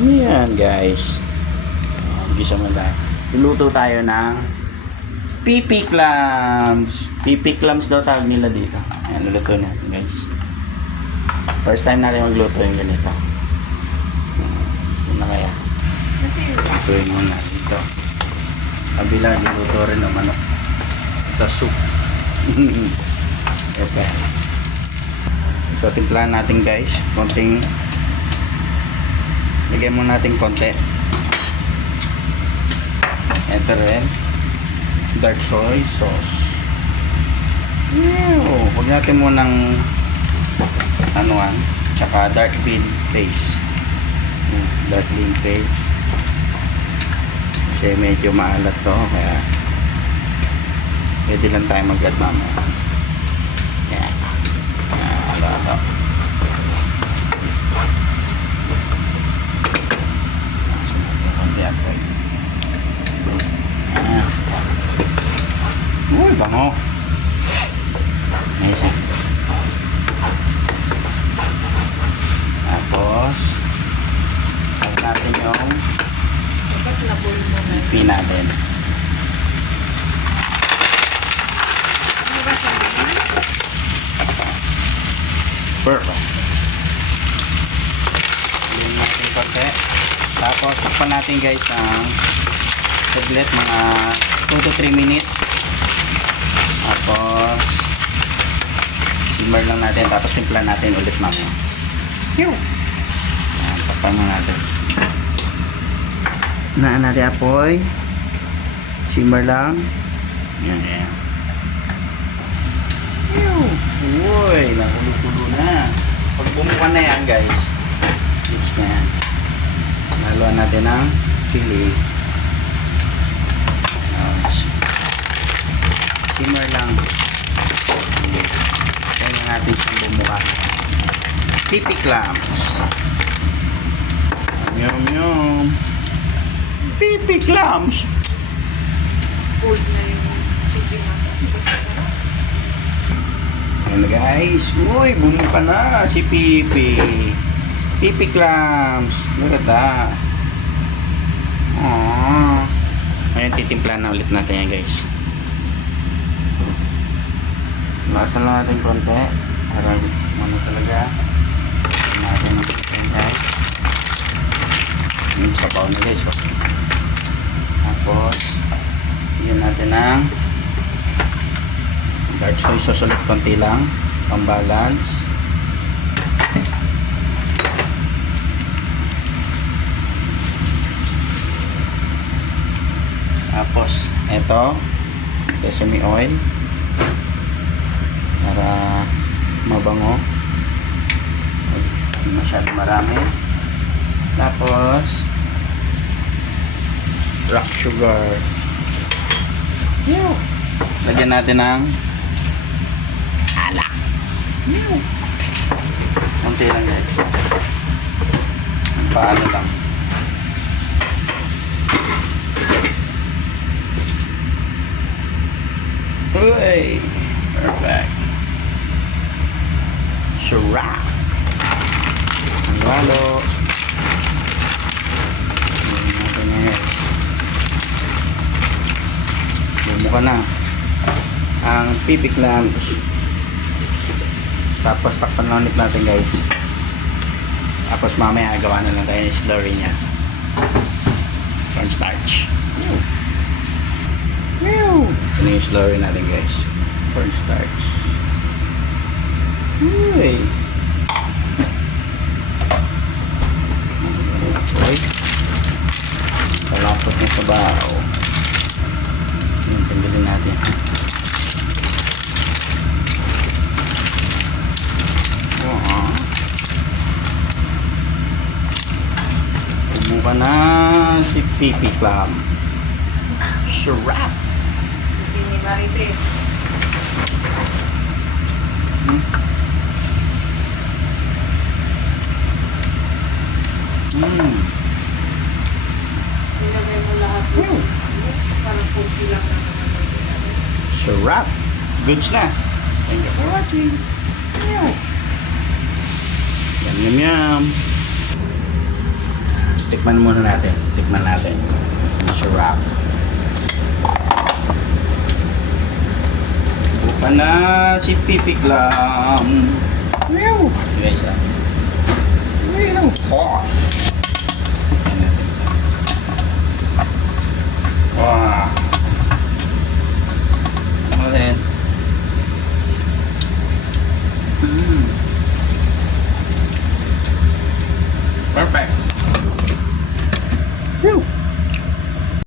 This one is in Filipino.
Yan guys. Gisa mo tayo. Iluto tayo ng pipi clams. Pipi clams daw tawag nila dito. Ayan, luto natin guys. First time natin magluto yung ganito. Ano na kaya? Lutuin muna dito. Kabila, niluto rin ng manok. Ito soup. Okay. So, timplahan natin guys. Konting lagyan mo natin konti. Ito rin. Dark soy sauce. Huwag natin munang anuan. Tsaka dark bean paste. Dark bean paste. Kasi medyo maalat to. Kaya pwede lang tayo mag-add mamaya. Yan. Halo-halo. Uy, bango. Nice. Tapos add natin yung pipi natin. Perfect. Ayan natin konti. Tapos takpan natin guys ng saglit, mga 2 to 3 minutes. Tapos simmer lang natin, tapos timpla natin ulit mamaya. Ayan, takpan mo natin. Naan natin apoy. Simmer lang. Yan. Uy, nakulo-kulo na. Pag bumuka na yan guys, mix na yan. Naluan natin ng chili. Simmer lang. Kaya natin siyang bumuka. Pipi clams. Yum. Pipi clams. Cold na yung chicken. Ayan guys. Uy, bumuka na si Pipi. Pipi clams. Ganda. Ayan, titimpla na ulit natin yan guys. Basan lang natin konti. Para ano talaga. Natin ang chicken guys. Yung sabaw na guys. Tapos yun natin ng dark soy sauce ulit konti lang. Pang balance. Tapos ito sesame oil para mabango. Hindi masyadong marami. Tapos rock sugar. Lagyan natin ng alak. Kunti lang guys. Paano lang. Uy! Perfect. Sarap. Halo. Bumuka na ang pipi clams. Tapos takpan lang ulit natin guys. Tapos mamaya gawa na lang tayo yung slurry nya. Cornstarch. Ito na yung slurry natin guys. Cornstarch. Uy! Okay. Kalapot na sabaw. Yung tanggalin natin. Bumuka na si Pipi Clam. Sarap! Hindi ni Marites. Nilagay mo lahat mo. Parang kunti lang naman. Sarap! Goods na! Thank you for watching! Yum yum yum! Tikman muna natin. Tikman natin. Masarap. Buka na si Pipiklam. Guys, hot.